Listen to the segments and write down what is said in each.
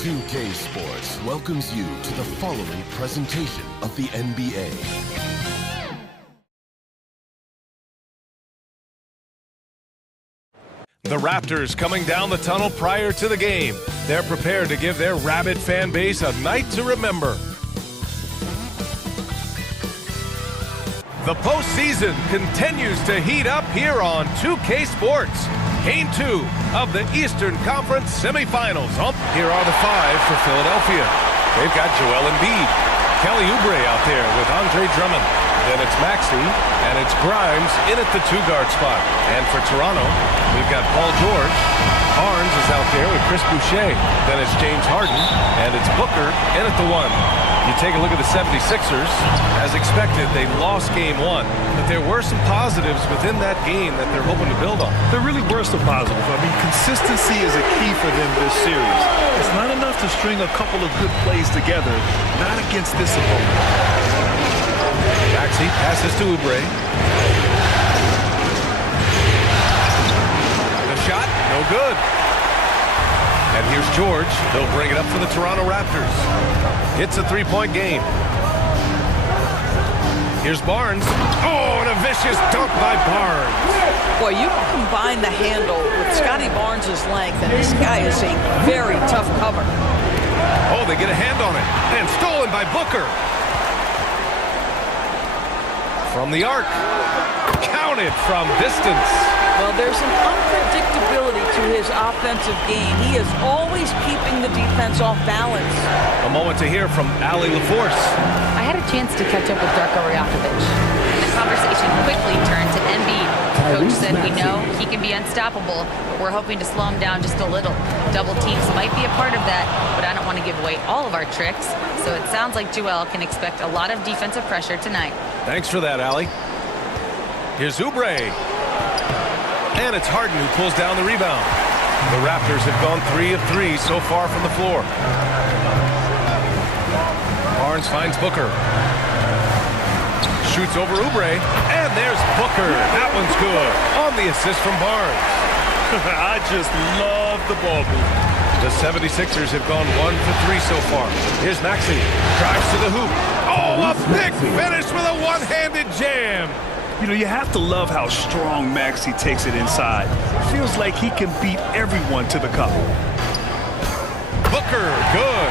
2K Sports welcomes you to the following presentation of the NBA. The Raptors coming down the tunnel prior to the game. They're prepared to give their rabid fan base a night to remember. The postseason continues to heat up here on 2K Sports. Game 2 of the Eastern Conference Semifinals. Here are the 5 for Philadelphia. They've got Joel Embiid, Kelly Oubre out there with Andre Drummond. Then it's Maxey, and it's Grimes in at the 2-guard spot. And for Toronto, we've got Paul George. Barnes is out there with Chris Boucher. Then it's James Harden, and it's Booker in at the 1. You take a look at the 76ers. As expected, they lost game 1, but there were some positives within that game that they're hoping to build on. There really were some positives. I mean, consistency is a key for them this series. It's not enough to string a couple of good plays together, not against this opponent. Maxey passes to Oubre. The shot, no good. And here's George. They'll bring it up for the Toronto Raptors. It's a 3-point game. Here's Barnes. Oh, and a vicious dunk by Barnes. Boy, you combine the handle with Scotty Barnes' length, and this guy is a very tough cover. Oh, they get a hand on it. And stolen by Booker. From the arc. Counted from distance. Well, there's an unpredictability to his offensive game. He is always keeping the defense off balance. A moment to hear from Ali LaForce. I had a chance to catch up with Darko Rajakovic. The conversation quickly turned to Embiid. Coach said we know he can be unstoppable, but we're hoping to slow him down just a little. Double teams might be a part of that, but I don't want to give away all of our tricks. So it sounds like Joel can expect a lot of defensive pressure tonight. Thanks for that, Ali. Here's Oubre. And it's Harden who pulls down the rebound. The Raptors have gone 3 of 3 so far from the floor. Barnes finds Booker. Shoots over Oubre. And there's Booker. That one's good. On the assist from Barnes. I just love the ball movement. The 76ers have gone 1 for 3 so far. Here's Maxey. Drives to the hoop. Oh, a big finish with a one-handed jam. You know, you have to love how strong Maxey takes it inside. Feels like he can beat everyone to the cup. Booker, good.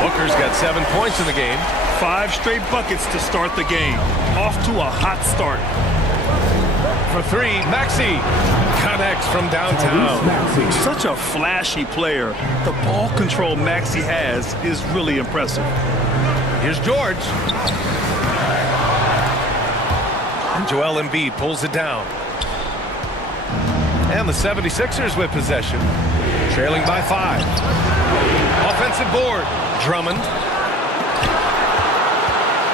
Booker's got 7 points in the game. 5 straight buckets to start the game. Off to a hot start. For 3, Maxey connects from downtown. Such a flashy player. The ball control Maxey has is really impressive. Here's George. Joel Embiid pulls it down. And the 76ers with possession. Trailing by 5. Offensive board. Drummond.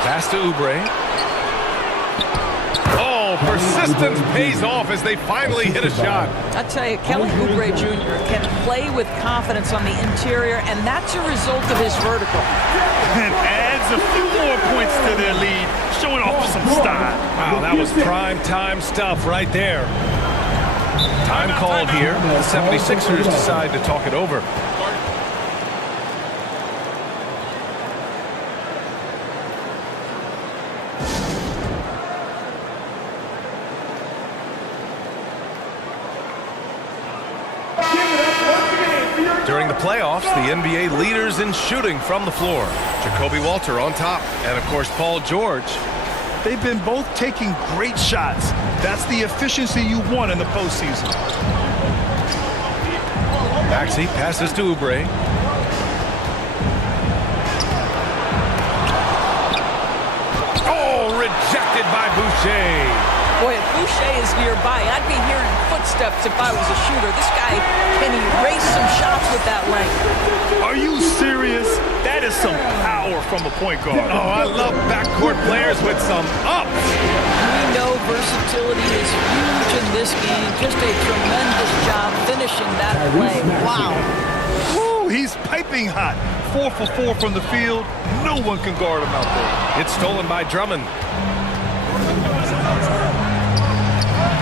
Pass to Oubre. Oh, persistence pays off as they finally hit a shot. I tell you, Kelly Oubre Jr. can play with confidence on the interior, and that's a result of his vertical. And adds a few more points to their lead, showing off some style. Wow, that was prime time stuff right there. Time called here. The 76ers decide to talk it over. During the playoffs, the NBA leaders in shooting from the floor. Jacoby Walter on top, and of course Paul George. They've been both taking great shots. That's the efficiency you want in the postseason. Maxey passes to Oubre. Oh, rejected by Boucher. Boy, if Boucher is nearby, I'd be hearing footsteps if I was a shooter. This guy can erase some shots with that length. Are you serious? That is some power from a point guard. Oh, I love backcourt players with some ups. We know versatility is huge in this game. Just a tremendous job finishing that play. Wow. Woo, he's piping hot. 4 for 4 from the field. No one can guard him out there. It's stolen by Drummond.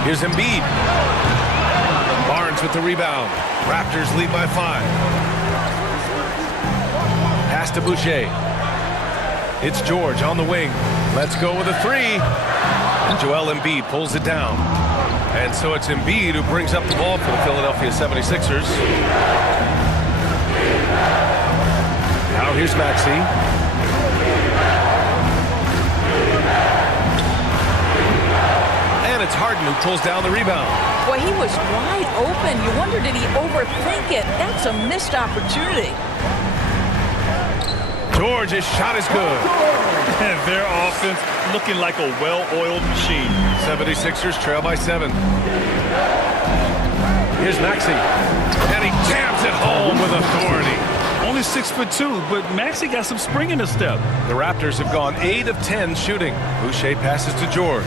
Here's Embiid. Barnes with the rebound. Raptors lead by 5. to Boucher. It's George on the wing. Let's go with a three. And Joel Embiid pulls it down. And so it's Embiid who brings up the ball for the Philadelphia 76ers. Now here's Maxey. And it's Harden who pulls down the rebound. Boy, he was wide open. You wonder, did he overthink it? That's a missed opportunity. George's shot is good. And their offense looking like a well-oiled machine. 76ers trail by 7. Here's Maxey. And he jams it home with authority. Only 6'2", but Maxey got some spring in his step. The Raptors have gone 8 of 10 shooting. Boucher passes to George.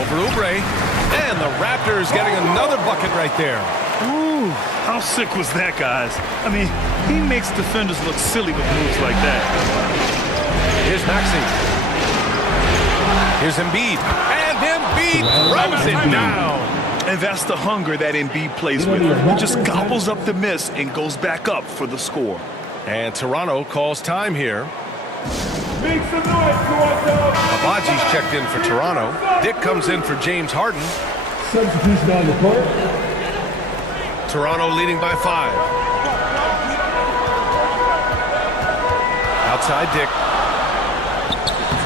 Over Oubre. And the Raptors getting another bucket right there. Ooh, how sick was that, guys? I mean, he makes defenders look silly with moves like that. Here's Maxey. Here's Embiid. And Embiid throws it down. And that's the hunger that Embiid plays with. He just gobbles up the miss and goes back up for the score. And Toronto calls time here. Make some noise, Toronto! Abaji's checked in for Toronto. Dick comes in for James Harden. Substitution on the court. Toronto leading by 5. Outside Dick.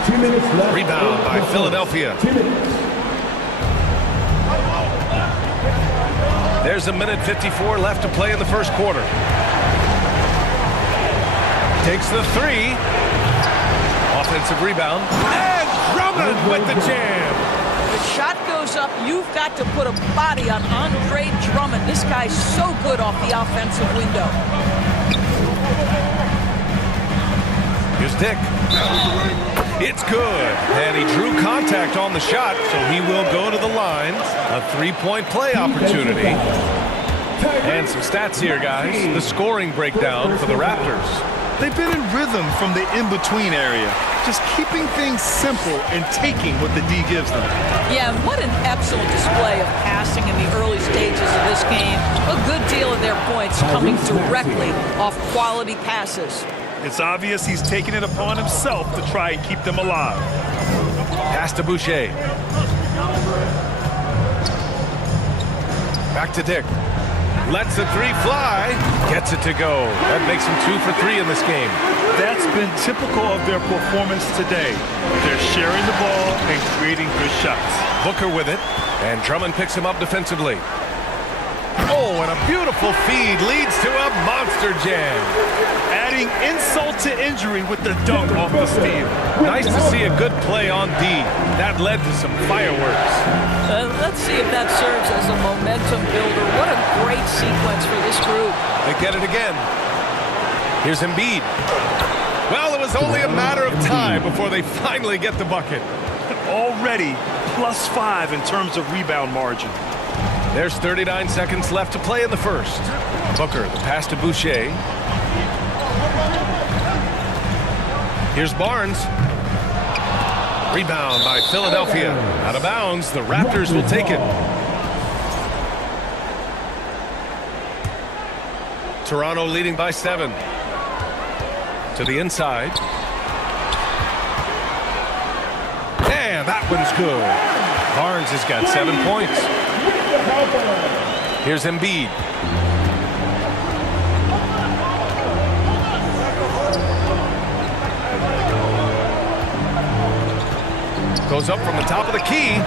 2 minutes left. Rebound by Philadelphia. 2 minutes. There's a minute 54 left to play in the first quarter. Takes the three. Offensive rebound. And Drummond with the jam. The shot goes up. You've got to put a body on Andre Drummond. This guy's so good off the offensive window. Here's Dick. It's good. And he drew contact on the shot, so he will go to the line. A three-point play opportunity. And some stats here, guys. The scoring breakdown for the Raptors. They've been in rhythm from the in-between area, just keeping things simple and taking what the D gives them. Yeah, and what an excellent display of passing in the early stages of this game. A good deal of their points coming directly off quality passes. It's obvious he's taking it upon himself to try and keep them alive. Pass to Boucher. Back to Dick. Lets the three fly. Gets it to go. That makes him 2 for 3 in this game. That's been typical of their performance today. They're sharing the ball and creating good shots. Booker with it. And Drummond picks him up defensively. Oh, and a beautiful feed leads to a monster jam. Adding insult to injury with the dunk off the steal. Nice to see a good play on D. That led to some fireworks. Let's see if that serves as a momentum builder. What a great sequence for this group. They get it again. Here's Embiid. Well, it was only a matter of time before they finally get the bucket. Already +5 in terms of rebound margin. There's 39 seconds left to play in the first. Booker, the pass to Boucher. Here's Barnes. Rebound by Philadelphia. Out of bounds, the Raptors will take it. Toronto leading by 7. To the inside. And that one's good. Barnes has got 7 points. Here's Embiid. Goes up from the top of the key.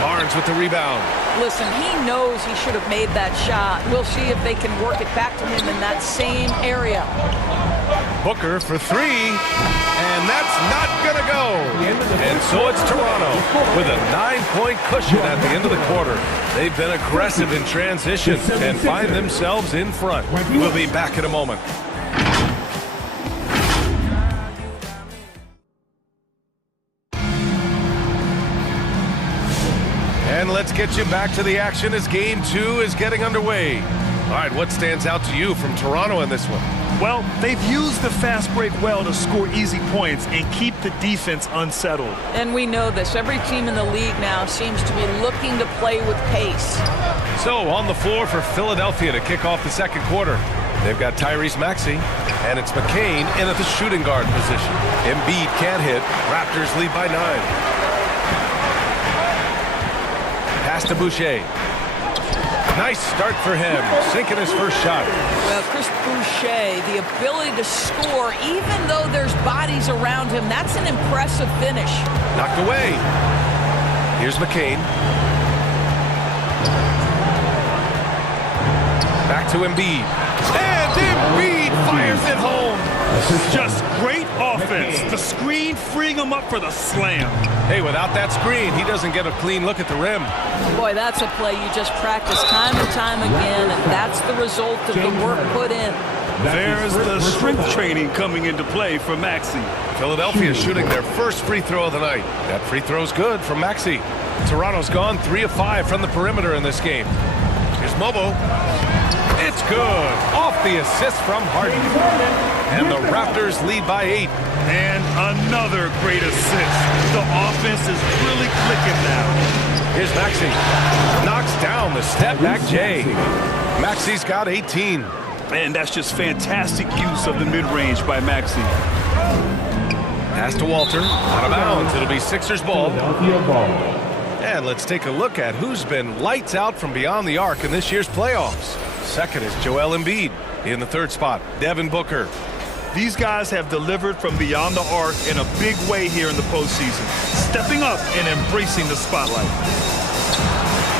Barnes with the rebound. Listen, he knows he should have made that shot. We'll see if they can work it back to him in that same area. Booker for 3. And that's not going to go. And so it's Toronto with a 9-point cushion at the end of the quarter. They've been aggressive in transition and find themselves in front. We'll be back in a moment. And let's get you back to the action as Game 2 is getting underway. All right, what stands out to you from Toronto in this one? Well, they've used the fast break well to score easy points and keep the defense unsettled. And we know this. Every team in the league now seems to be looking to play with pace. So on the floor for Philadelphia to kick off the second quarter. They've got Tyrese Maxey, and it's McCain in at the shooting guard position. Embiid can't hit. Raptors lead by 9. Pass to Boucher. Nice start for him, sinking his first shot. Well, Chris Boucher, the ability to score, even though there's bodies around him, that's an impressive finish. Knocked away. Here's McCain. Back to Embiid. And Embiid fires it home. Just great offense. The screen freeing him up for the slam. Hey, without that screen, he doesn't get a clean look at the rim. Boy, that's a play you just practice time and time again, and that's the result of the work put in. There's the strength training coming into play for Maxey. Philadelphia shooting their first free throw of the night. That free throw's good from Maxey. Toronto's gone 3 of 5 from the perimeter in this game. Here's Mobo. It's good. Off the assist from Harden. And the Raptors lead by 8. And another great assist. The offense is really clicking now. Here's Maxey. Knocks down the step-back J. Maxey's got 18. And that's just fantastic use of the mid-range by Maxey. Pass to Walter. Out of bounds. It'll be Sixers ball. Philadelphia ball. And let's take a look at who's been lights out from beyond the arc in this year's playoffs. Second is Joel Embiid. In the third spot, Devin Booker. These guys have delivered from beyond the arc in a big way here in the postseason, stepping up and embracing the spotlight.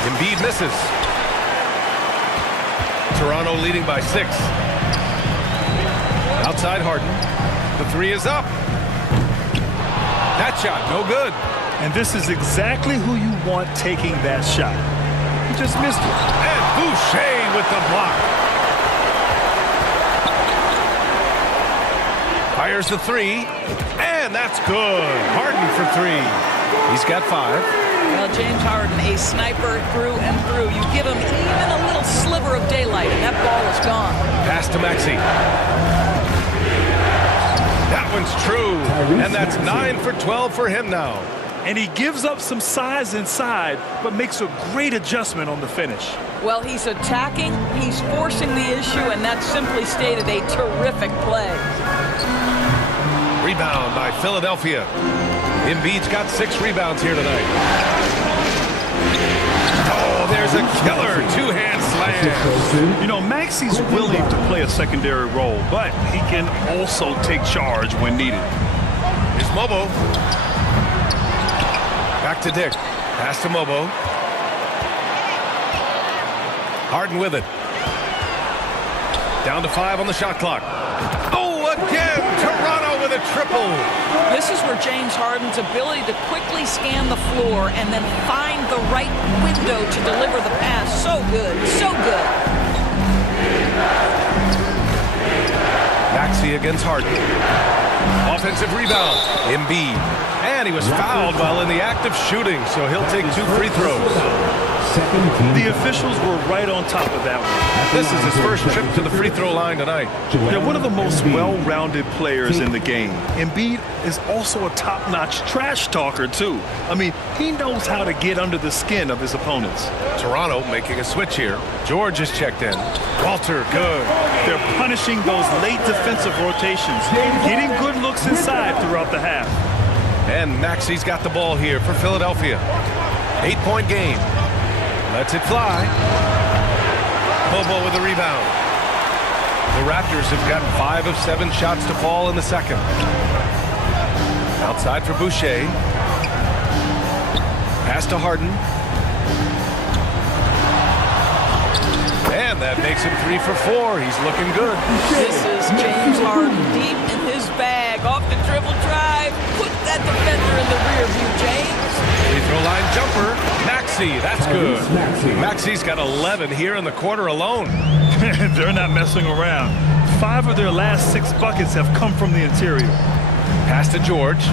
Embiid misses. Toronto leading by 6. Outside Harden. The 3 is up. That shot, no good. And this is exactly who you want taking that shot. He just missed it. And Boucher with the block. Fires the 3. And that's good. Harden for 3. He's got 5. Well, James Harden, a sniper through and through. You give him even a little sliver of daylight, and that ball is gone. Pass to Maxey. That one's true. And that's 9 for 12 for him now. And he gives up some size inside, but makes a great adjustment on the finish. Well, he's attacking, he's forcing the issue, and that's simply stated a terrific play. Rebound by Philadelphia. Embiid's got 6 rebounds here tonight. Oh, there's a killer two-hand slam. You know, Maxey's willing to play a secondary role, but he can also take charge when needed. Here's Mobo. Back to Dick. Pass to Mobo. Harden with it. Down to 5 on the shot clock. Oh, again! Toronto with a triple. This is where James Harden's ability to quickly scan the floor and then find the right window to deliver the pass. So good. So good. Maxey against Harden. Offensive rebound. Embiid. And he was fouled while in the act of shooting, so he'll take 2 free throws. The officials were right on top of that one. This is his first trip to the free throw line tonight. They're one of the most well-rounded players in the game. Embiid is also a top-notch trash talker, too. I mean, he knows how to get under the skin of his opponents. Toronto making a switch here. George is checked in. Walter, good. They're punishing those late defensive rotations, getting good looks inside throughout the half. And Maxey's got the ball here for Philadelphia. 8-point game. Lets it fly. Bobo with the rebound. The Raptors have got 5 of 7 shots to fall in the second. Outside for Boucher. Pass to Harden. And that makes him 3 for 4. He's looking good. This is James Harden deep in his bag. Off the dribble drive. Put that defender in the rear view, James. Free throw line jumper. Maxey, that's good. Maxey's got 11 here in the quarter alone. They're not messing around. 5 of their last 6 buckets have come from the interior. Pass to George.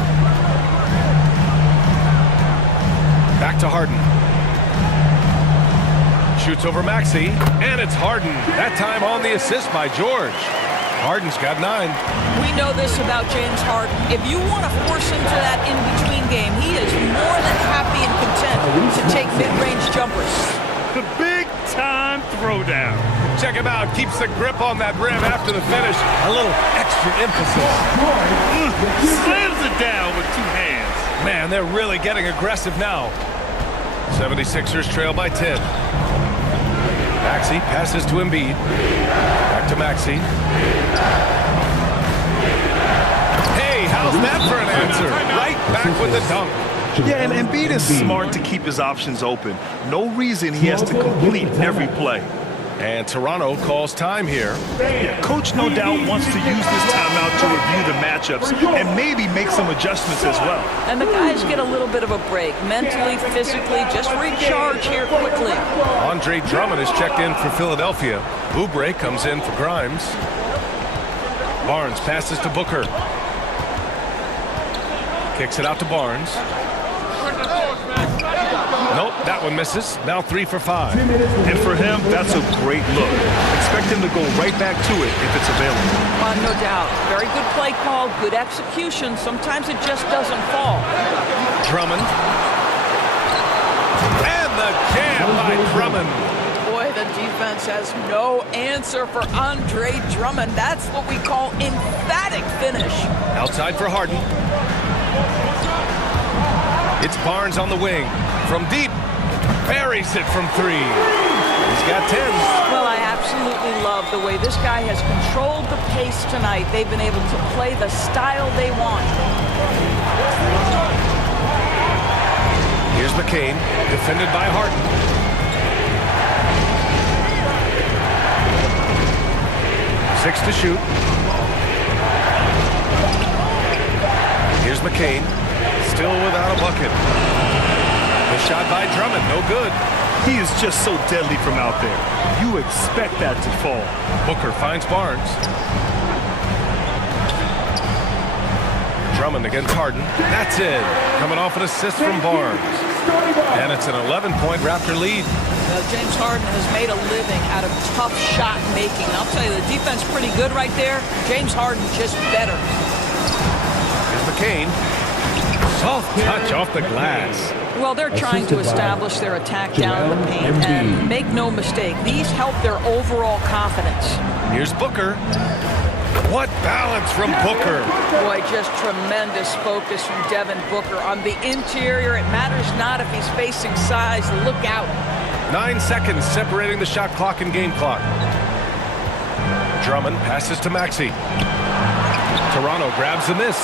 Back to Harden. Shoots over Maxey, and it's Harden. That time on the assist by George. Harden's got 9. We know this about James Harden. If you want to force him to that in-between game, he is more than happy and content to take mid-range jumpers. The big-time throwdown. Check him out. Keeps the grip on that rim after the finish. A little extra emphasis. Slams it down with 2 hands. Man, they're really getting aggressive now. 76ers trail by 10. Maxey passes to Embiid. Back to Maxey. Hey, how's that for an answer? Right back with the dunk. Yeah, and Embiid is smart to keep his options open. No reason he has to complete every play. And Toronto calls time here. Yeah, Coach no doubt wants to use this timeout to review the matchups and maybe make some adjustments as well. And the guys get a little bit of a break. Mentally, physically, just recharge here quickly. Andre Drummond is checked in for Philadelphia. Oubre comes in for Grimes. Barnes passes to Booker. Kicks it out to Barnes. Nope, that one misses. Now 3 for 5. And for him, that's a great look. Expect him to go right back to it if it's available. No doubt. Very good play call, good execution. Sometimes it just doesn't fall. Drummond. And the jam by Drummond. Boy, the defense has no answer for Andre Drummond. That's what we call emphatic finish. Outside for Harden. It's Barnes on the wing. From deep. Buries it from 3. He's got 10. Well, I absolutely love the way this guy has controlled the pace tonight. They've been able to play the style they want. Here's McCain, defended by Harden. Six to shoot. Here's McCain, still without a bucket. The shot by Drummond, no good. He is just so deadly from out there. You expect that to fall. Booker finds Barnes. Drummond against Harden. That's it. Coming off an assist from Barnes. And it's an 11-point Raptor lead. James Harden has made a living out of tough shot making. I'll tell you, the defense pretty good right there. James Harden just better. Here's McCain. Soft touch off the glass. Well, they're trying to establish their attack down in the paint, and make no mistake, these help their overall confidence. Here's Booker. What balance from Booker. Boy, just tremendous focus from Devin Booker. On the interior, it matters not if he's facing size. Look out. 9 seconds separating the shot clock and game clock. Drummond passes to Maxey. Toronto grabs the miss.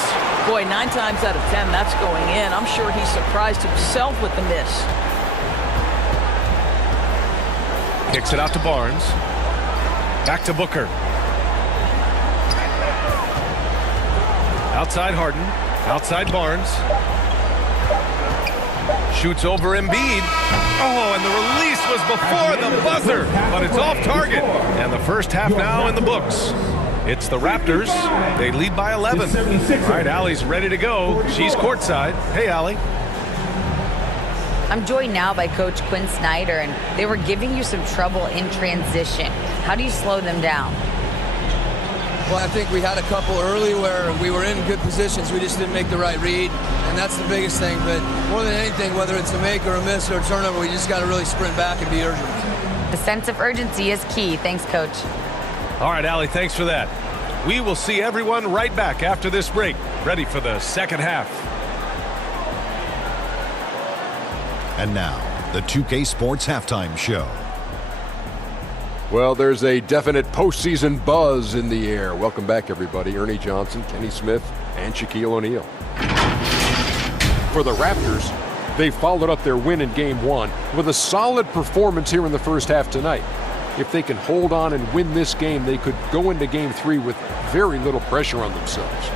Boy, 9 times out of 10, that's going in. I'm sure he surprised himself with the miss. Kicks it out to Barnes. Back to Booker. Outside Harden. Outside Barnes. Shoots over Embiid. Oh, and the release was before the buzzer, but it's off target. And the first half now in the books. It's the Raptors. They lead by 11. All right, Allie's ready to go. She's courtside. Hey, Allie. I'm joined now by Coach Quinn Snyder, and they were giving you some trouble in transition. How do you slow them down? Well, I think we had a couple early where we were in good positions. We just didn't make the right read, and that's the biggest thing. But more than anything, whether it's a make or a miss or a turnover, we just got to really sprint back and be urgent. The sense of urgency is key. Thanks, Coach. All right, Allie, thanks for that. We will see everyone right back after this break, ready for the second half. And now, the 2K Sports Halftime Show. Well, there's a definite postseason buzz in the air. Welcome back, everybody. Ernie Johnson, Kenny Smith, and Shaquille O'Neal. For the Raptors, they followed up their win in Game 1 with a solid performance here in the first half tonight. If they can hold on and win this game, they could go into Game 3 with very little pressure on themselves.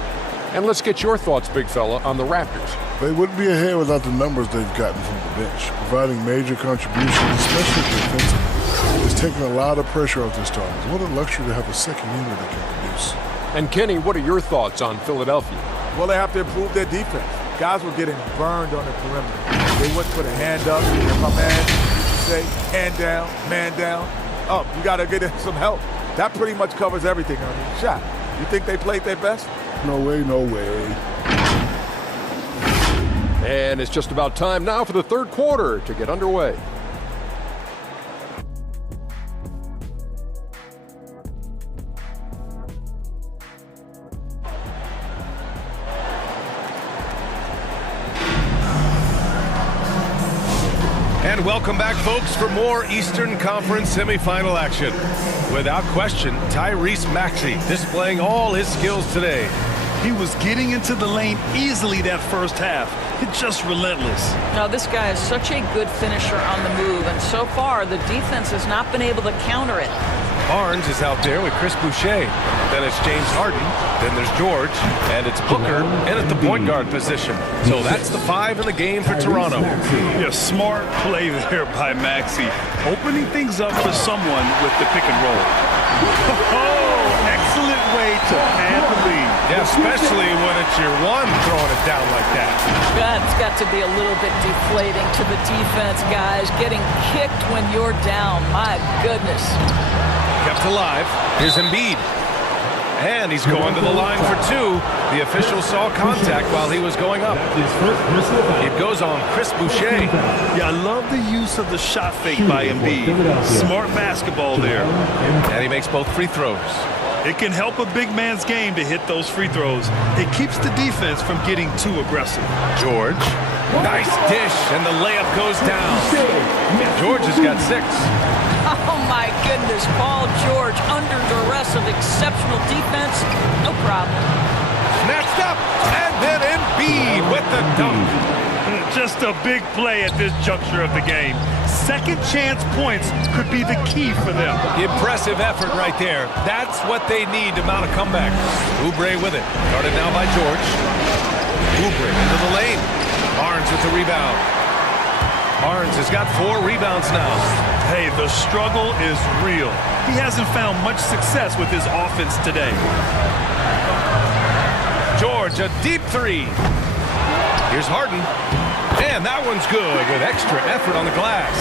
And let's get your thoughts, big fella, on the Raptors. They wouldn't be ahead without the numbers they've gotten from the bench, providing major contributions, especially defensively. It's taking a lot of pressure off their starters. What a luxury to have a second unit that can produce. And Kenny, what are your thoughts on Philadelphia? Well, they have to improve their defense. Guys were getting burned on the perimeter. They wouldn't put a hand up. If my man say, hand down, man down, up. You got to get some help. That pretty much covers everything on the shot. You think they played their best? No way, no way. And it's just about time now for the third quarter to get underway. And welcome back, folks, for more Eastern Conference semifinal action. Without question, Tyrese Maxey displaying all his skills today. He was getting into the lane easily that first half. It's just relentless. Now, this guy is such a good finisher on the move, and so far, the defense has not been able to counter it. Barnes is out there with Chris Boucher. Then it's James Harden. Then there's George. And it's Booker in at the point guard position. So that's the 5 in the game for Toronto. Yeah, smart play there by Maxey. Opening things up for someone with the pick and roll. Oh, excellent way to pad the lead. Yeah, especially when it's your one throwing it down like that. That's got to be a little bit deflating to the defense, guys. Getting kicked when you're down. My goodness. Kept alive. Here's Embiid. And he's going to the line for 2. The official saw contact while he was going up. It goes on Chris Boucher. Yeah, I love the use of the shot fake by Embiid. Smart basketball there. And he makes both free throws. It can help a big man's game to hit those free throws. It keeps the defense from getting too aggressive. George. Nice dish, and the layup goes down. George has got 6. Oh, my goodness. Paul George under duress of exceptional defense. No problem. Snatched up, and then Embiid with the dunk. Just a big play at this juncture of the game. Second chance points could be the key for them. Impressive effort right there. That's what they need to mount a comeback. Oubre with it. Guarded now by George. Oubre into the lane. Barnes with the rebound. Barnes has got 4 rebounds now. Hey, the struggle is real. He hasn't found much success with his offense today. George, a deep 3. Here's Harden. And that one's good with extra effort on the glass.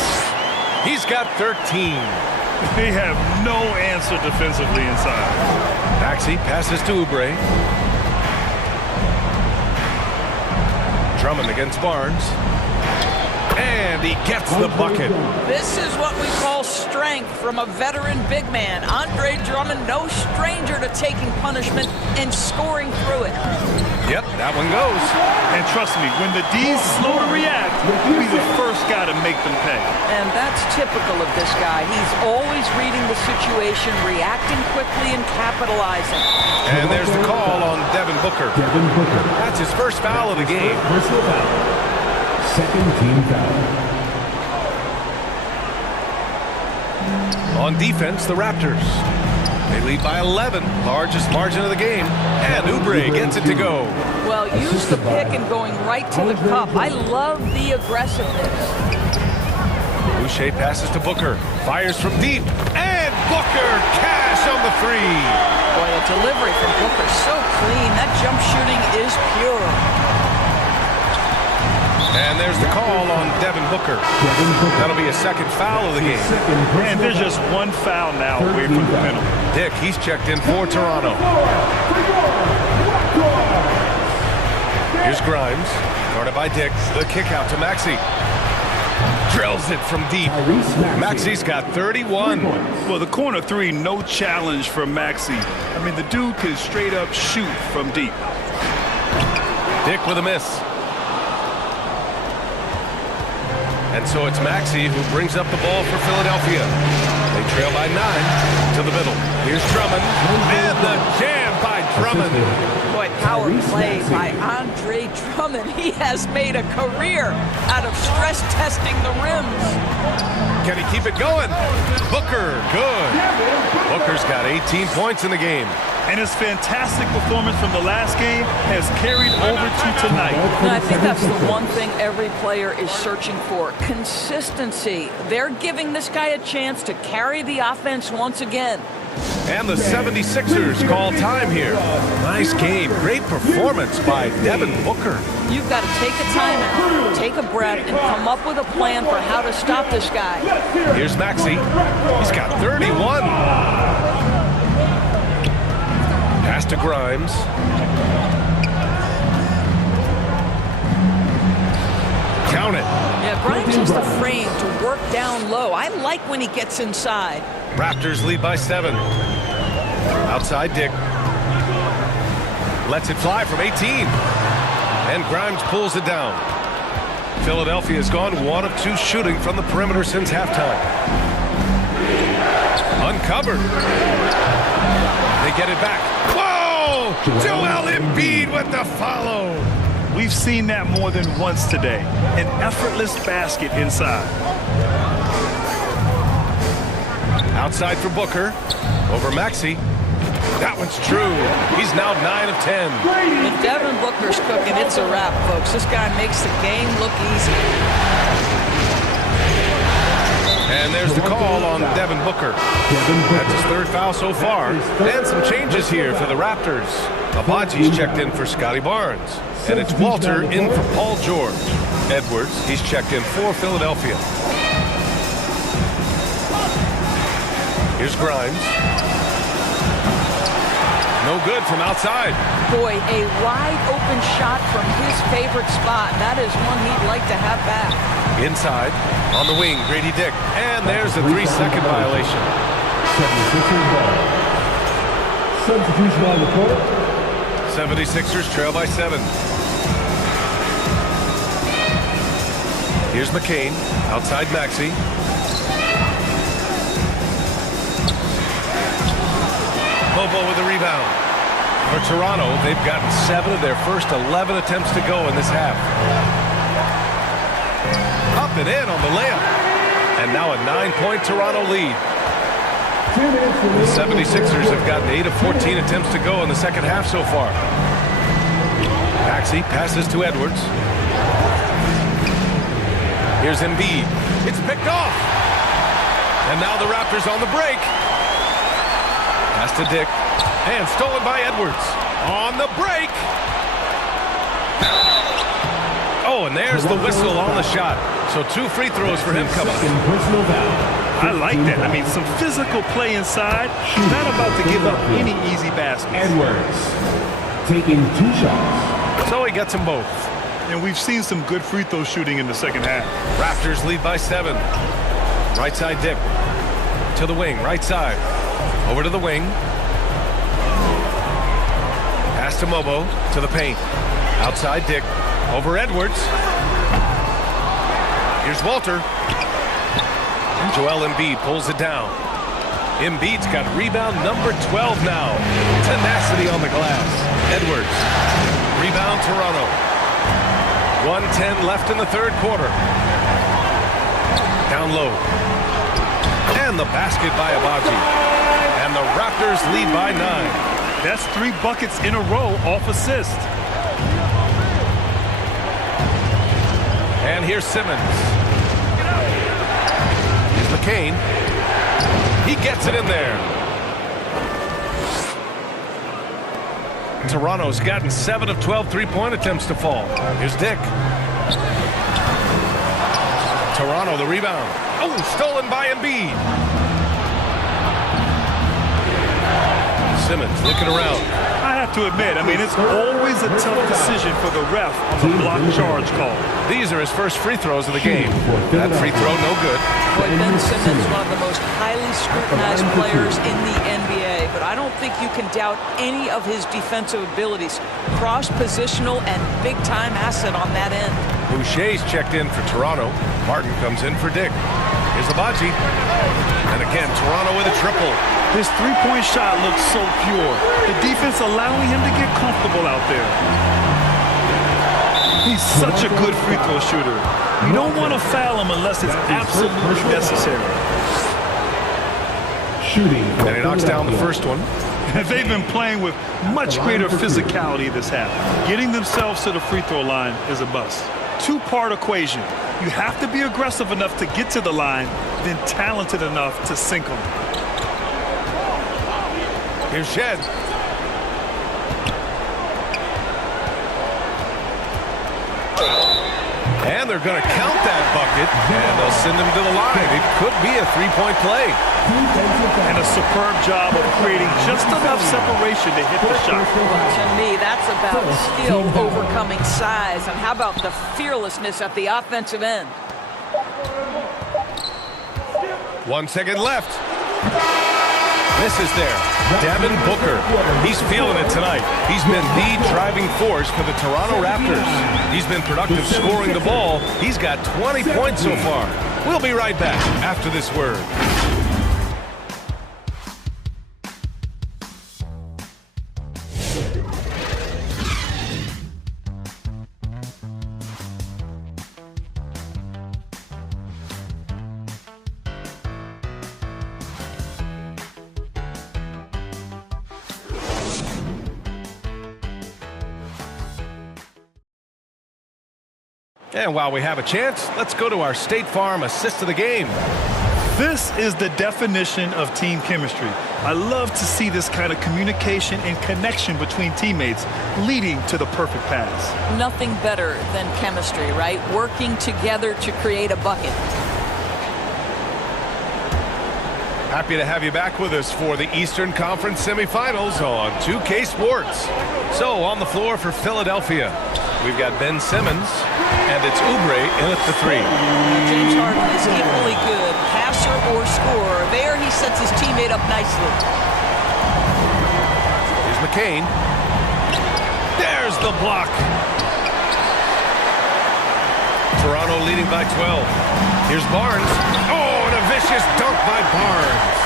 He's got 13. They have no answer defensively inside. Maxey passes to Oubre. Drummond against Barnes. And he gets the bucket. This is what we call strength from a veteran big man. Andre Drummond, no stranger to taking punishment and scoring through it. Yep, that one goes. And trust me, when the D's slow to react, he'll be the first guy to make them pay. And that's typical of this guy. He's always reading the situation, reacting quickly, and capitalizing. And there's the call on Devin Booker. That's his first foul of the game. Personal foul. Second team foul. On defense, the Raptors. They lead by 11, largest margin of the game. And Oubre gets it to go. Well, use the pick and going right to the cup. I love the aggressiveness. Boucher passes to Booker. Fires from deep. And Booker cash on the 3. Boy, the delivery from Booker so clean. That jump shooting is pure. And there's the call on Devin Booker. That'll be a second foul of the game. And there's just one foul now away from the penalty. Dick, he's checked in for Toronto. Here's Grimes. Guarded by Dick. The kick out to Maxey. Drills it from deep. Maxey's got 31. Well, the corner 3, no challenge for Maxey. I mean, the dude can straight up shoot from deep. Dick with a miss. And so it's Maxey who brings up the ball for Philadelphia. They trail by 9 to the middle. Here's Drummond. And the jam by Drummond. Boy, power play by Andre Drummond. He has made a career out of stress testing the rims. Can he keep it going? Booker, good. Booker's got 18 points in the game. And his fantastic performance from the last game has carried over to tonight. And I think that's the one thing every player is searching for. Consistency. They're giving this guy a chance to carry the offense once again. And the 76ers call time here. Nice game. Great performance by Devin Booker. You've got to take a timeout, take a breath, and come up with a plan for how to stop this guy. Here's Maxey. He's got 31. Pass to Grimes. Count it. Yeah, Grimes has the frame to work down low. I like when he gets inside. Raptors lead by 7. Outside Dick. Lets it fly from 18. And Grimes pulls it down. Philadelphia's gone 1 of 2 shooting from the perimeter since halftime. Uncovered. They get it back. Whoa! Joel Embiid with the follow. We've seen that more than once today. An effortless basket inside. Outside for Booker. Over Maxey. That one's true. He's now 9 of 10. When Devin Booker's cooking, it's a wrap, folks. This guy makes the game look easy. And there's the call on Devin Booker. That's his 3rd foul so far. And some changes here for the Raptors. Abaji's checked in for Scotty Barnes. And it's Walter in for Paul George. Edwards, he's checked in for Philadelphia. Here's Grimes. No good from outside. Boy, a wide open shot from his favorite spot. That is one he'd like to have back. Inside, on the wing, Grady Dick. And there's a 3-second violation. Substitution on the court. 76ers trail by 7. Here's McCain, outside Maxey. Bobo with the rebound. For Toronto, they've gotten 7 of their first 11 attempts to go in this half. Up and in on the layup. And now a 9-point Toronto lead. The 76ers have gotten 8 of 14 attempts to go in the second half so far. Maxey passes to Edwards. Here's Embiid. It's picked off. And now the Raptors on the break. Pass to Dick. And stolen by Edwards. On the break. Oh, and there's the whistle on the shot. So 2 free throws for him coming. I like that. I mean, some physical play inside. He's not about to give up any easy baskets. Edwards taking 2 shots. So he gets them both. And we've seen some good free throw shooting in the second half. Raptors lead by 7. Right side Dick. To the wing, right side. Over to the wing. Pass to Mobo, to the paint. Outside Dick. Over Edwards. Here's Walter. Joel Embiid pulls it down. Embiid's got rebound number 12 now. Tenacity on the glass. Edwards. Rebound Toronto. 1:10 left in the 3rd quarter. Down low. And the basket by Abaji. And the Raptors lead by 9. That's 3 buckets in a row off assist. And here's Simmons. Here's McCain. He gets it in there. Toronto's gotten 7 of 12 3-point attempts to fall. Here's Dick. Toronto the rebound. Oh, stolen by Embiid. Simmons looking around. I have to admit, I mean, it's always a tough decision for the ref on the block charge call. These are his first free throws of the game. That free throw, no good. Boy, Ben Simmons, one of the most highly scrutinized players in the NBA, but I don't think you can doubt any of his defensive abilities. Cross-positional and big-time asset on that end. Boucher's checked in for Toronto. Martin comes in for Dick. Here's Abaji. And again, Toronto with a triple. His 3-point shot looks so pure. The defense allowing him to get comfortable out there. He's such a good free throw shooter. You don't want to foul him unless it's absolutely necessary. Shooting. And he knocks down the first one. They've been playing with much greater physicality this half. Getting themselves to the free throw line is a must. 2-part equation. You have to be aggressive enough to get to the line, then talented enough to sink them. Here's Shed. And they're going to count that bucket, and they'll send him to the line. It could be a 3-point play. And a superb job of creating just enough separation to hit the shot. To me, that's about skill overcoming size. And how about the fearlessness at the offensive end? 1 second left. Misses there. Devin Booker. He's feeling it tonight. He's been the driving force for the Toronto Raptors. He's been productive scoring the ball. He's got 20 points so far. We'll be right back after this word. And while we have a chance, let's go to our State Farm assist of the game. This is the definition of team chemistry. I love to see this kind of communication and connection between teammates leading to the perfect pass. Nothing better than chemistry, right? Working together to create a bucket. Happy to have you back with us for the Eastern Conference Semifinals on 2K Sports. So on the floor for Philadelphia, we've got Ben Simmons, and it's Oubre in at the three. James Harden is equally good, passer or scorer. There he sets his teammate up nicely. Here's McCain. There's the block. Toronto leading by 12. Here's Barnes. Oh, and a vicious dunk by Barnes.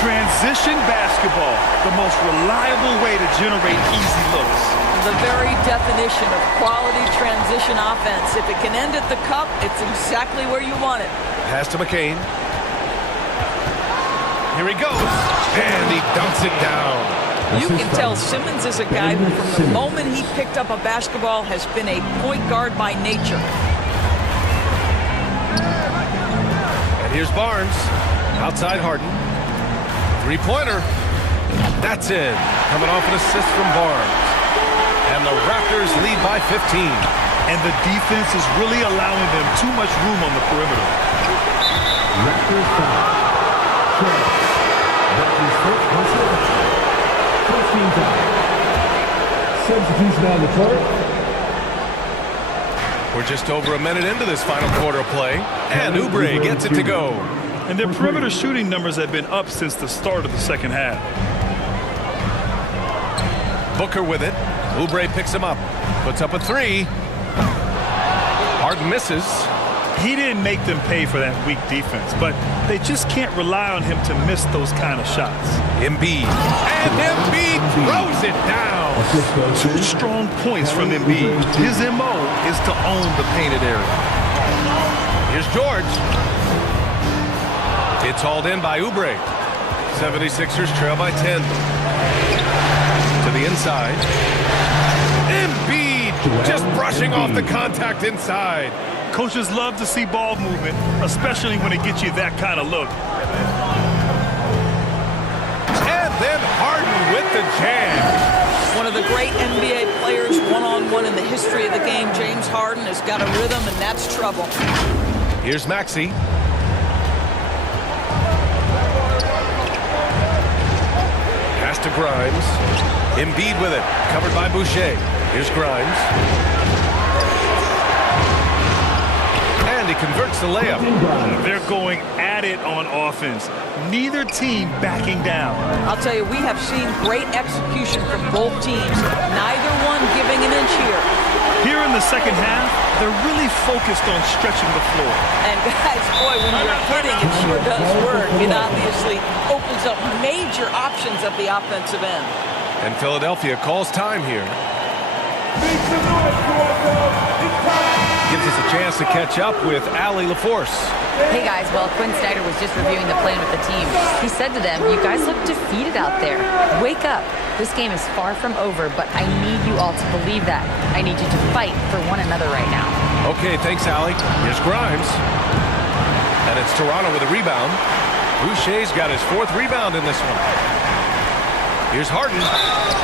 Transition basketball, the most reliable way to generate easy looks. The very definition of quality transition offense. If it can end at the cup, it's exactly where you want it. Pass to McCain. Here he goes. And he dunks it down. You can tell Simmons is a guy who, from the moment he picked up a basketball, has been a point guard by nature. And here's Barnes. Outside Harden. Three-pointer. That's in. Coming off an assist from Barnes. And the Raptors lead by 15. And the defense is really allowing them too much room on the perimeter. Raptors foul. Raptors first team foul. Substitution on the court. We're just over a minute into this final quarter of play. And Oubre gets it to go. And their perimeter shooting numbers have been up since the start of the second half. Booker with it. Oubre picks him up. Puts up a three. Harden misses. He didn't make them pay for that weak defense, but they just can't rely on him to miss those kind of shots. Embiid. And Embiid throws it down. Two strong points from Embiid. His MO is to own the painted area. Here's George. It's hauled in by Oubre. 76ers trail by 10. To the inside. Embiid just brushing off the contact inside. Coaches love to see ball movement, especially when it gets you that kind of look. And then Harden with the jam. One of the great NBA players one-on-one in the history of the game, James Harden, has got a rhythm, and that's trouble. Here's Maxey. Pass to Grimes. Embiid with it. Covered by Boucher. Here's Grimes. And he converts the layup. They're going at it on offense. Neither team backing down. I'll tell you, we have seen great execution from both teams. Neither one giving an inch here. Here in the second half, they're really focused on stretching the floor. And guys, boy, when you're hitting, it sure does work. It obviously opens up major options at the offensive end. And Philadelphia calls time here. Gives us a chance to catch up with Allie LaForce. Hey guys, well, Quinn Snyder was just reviewing the plan with the team. He said to them, you guys look defeated out there. Wake up. This game is far from over, but I need you all to believe that. I need you to fight for one another right now. Okay, thanks, Allie. Here's Grimes. And it's Toronto with a rebound. Boucher's got his fourth rebound in this one. Here's Harden.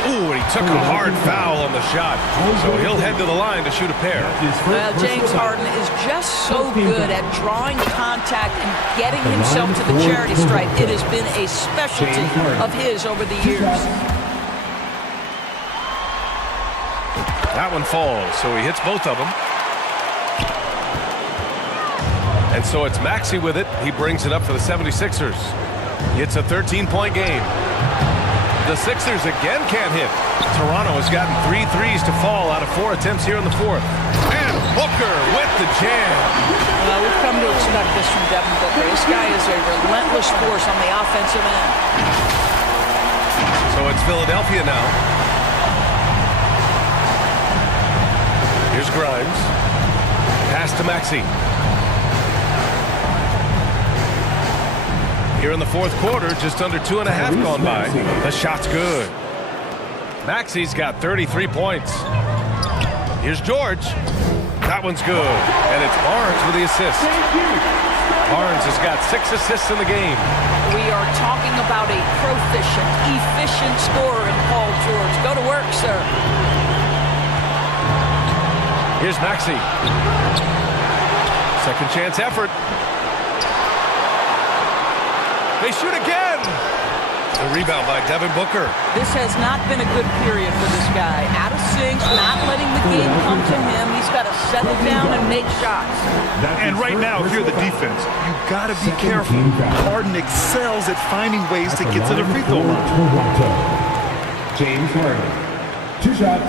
Ooh, and he took a hard foul on the shot. So he'll head to the line to shoot a pair. Well, James Harden is just so good at drawing contact and getting himself to the charity stripe. It has been a specialty of his over the years. That one falls, so he hits both of them. And so it's Maxey with it. He brings it up for the 76ers. It's a 13-point game. The Sixers again can't hit. Toronto has gotten 3 threes to fall out of 4 attempts here in the fourth. And Booker with the jam. Well, we've come to expect this from Devin Booker. This guy is a relentless force on the offensive end. So it's Philadelphia now. Here's Grimes. Pass to Maxey. Here in the fourth quarter, just under 2.5 gone by. The shot's good. Maxey's got 33 points. Here's George. That one's good. And it's Barnes with the assist. Barnes has got 6 assists in the game. We are talking about a proficient, efficient scorer in Paul George. Go to work, sir. Here's Maxey. Second chance effort. They shoot again. The rebound by Devin Booker. This has not been a good period for this guy. Out of sync, not letting the game come to him. He's got to settle down and make shots. And right now, if you're the defense, you've got to be careful. Harden excels at finding ways to get to the free throw line. James Harden. 2 shots.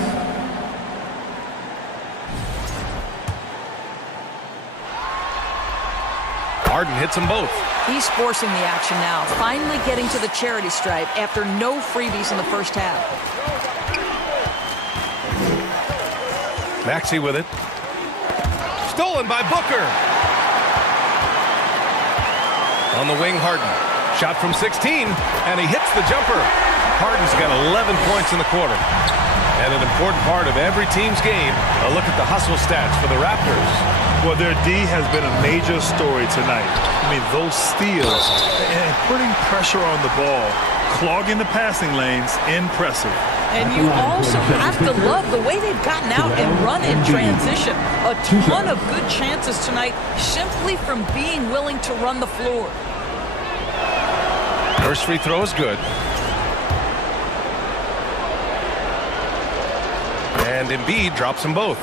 Harden hits them both. He's forcing the action now, finally getting to the charity stripe after no freebies in the first half. Maxey with it. Stolen by Booker. On the wing, Harden. Shot from 16, and he hits the jumper. Harden's got 11 points in the quarter. And an important part of every team's game, a look at the hustle stats for the Raptors. Well, their D has been a major story tonight. I mean, those steals and putting pressure on the ball, clogging the passing lanes, impressive. And you also have to love the way they've gotten out and run in transition. A ton of good chances tonight simply from being willing to run the floor. First free throw is good. And Embiid drops them both.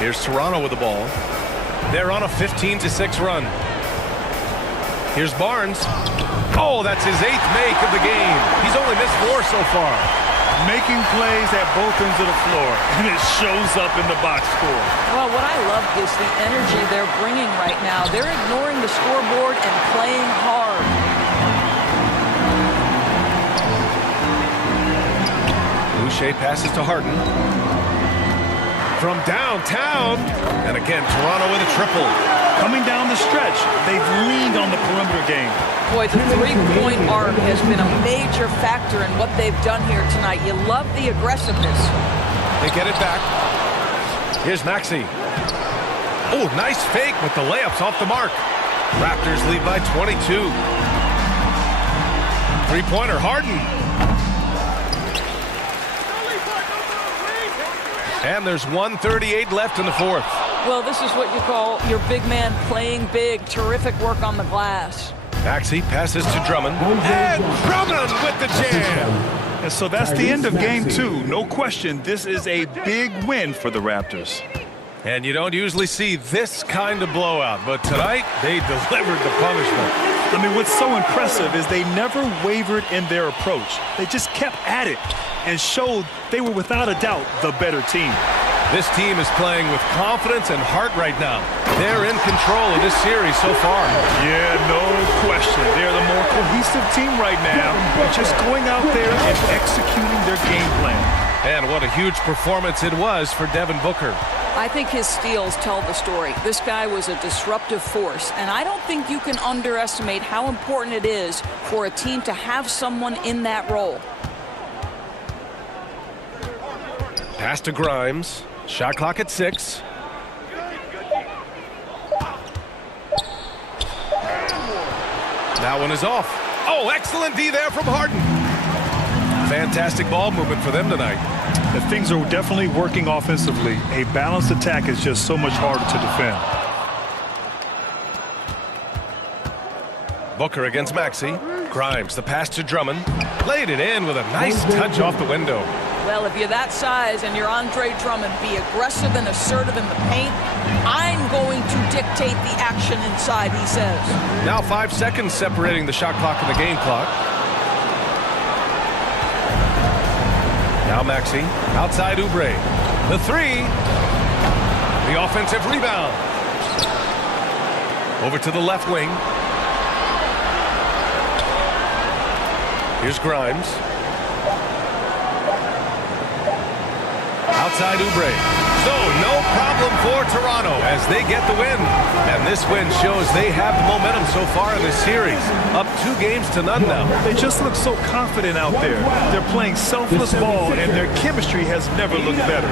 Here's Toronto with the ball. They're on a 15-6 run. Here's Barnes. Oh, that's his 8th make of the game. He's only missed 4 so far. Making plays at both ends of the floor, and it shows up in the box score. Well, what I love is the energy they're bringing right now. They're ignoring the scoreboard and playing hard. Boucher passes to Harden. From downtown. And again, Toronto with a triple. Coming down the stretch, they've leaned on the perimeter game. Boy, the three-point arc has been a major factor in what they've done here tonight. You love the aggressiveness. They get it back. Here's Maxey. Oh, nice fake with the layups off the mark. Raptors lead by 22. Three-pointer, Harden. And there's 1:38 left in the fourth. Well, this is what you call your big man playing big. Terrific work on the glass. Maxey passes to Drummond. And Drummond with the jam. And so that's the end of game 2. No question, this is a big win for the Raptors. And you don't usually see this kind of blowout, but tonight they delivered the punishment. I mean, what's so impressive is they never wavered in their approach. They just kept at it and showed they were without a doubt the better team. This team is playing with confidence and heart right now. They're in control of this series so far. Yeah, no question. They're the more cohesive team right now. They're just going out there and executing their game plan. And what a huge performance it was for Devin Booker. I think his steals tell the story. This guy was a disruptive force, and I don't think you can underestimate how important it is for a team to have someone in that role. Pass to Grimes. Shot clock at 6. That one is off. Oh, excellent D there from Harden. Fantastic ball movement for them tonight. The things are definitely working offensively. A balanced attack is just so much harder to defend. Booker against Maxey. Grimes, the pass to Drummond. Laid it in with a nice touch off the window. Well, if you're that size and you're Andre Drummond, be aggressive and assertive in the paint. I'm going to dictate the action inside, he says. Now 5 seconds separating the shot clock and the game clock. Now Maxey, outside Oubre. The three. The offensive rebound. Over to the left wing. Here's Grimes. Outside Oubre. So no problem for Toronto as they get the win. And this win shows they have the momentum so far in this series. Up 2-0 now. They just look so confident out there. They're playing selfless ball, and their chemistry has never looked better.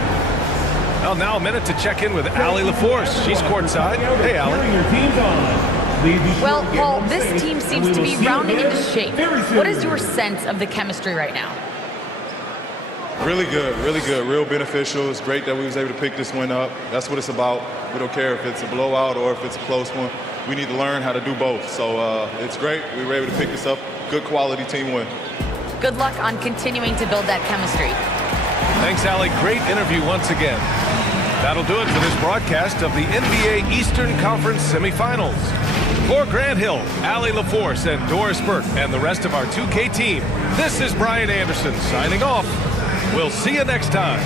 Well, now a minute to check in with Allie LaForce. She's courtside. Hey, Allie. Well, Paul, this team seems to be rounding into shape. What is your sense of the chemistry right now? Really good, real beneficial. It's great that we was able to pick this one up. That's what it's about. We don't care if it's a blowout or if it's a close one. We need to learn how to do both. So it's great. We were able to pick this up. Good quality team win. Good luck on continuing to build that chemistry. Thanks, Allie. Great interview once again. That'll do it for this broadcast of the NBA Eastern Conference Semifinals. For Grant Hill, Allie LaForce, and Doris Burke, and the rest of our 2K team, this is Brian Anderson signing off. We'll see you next time.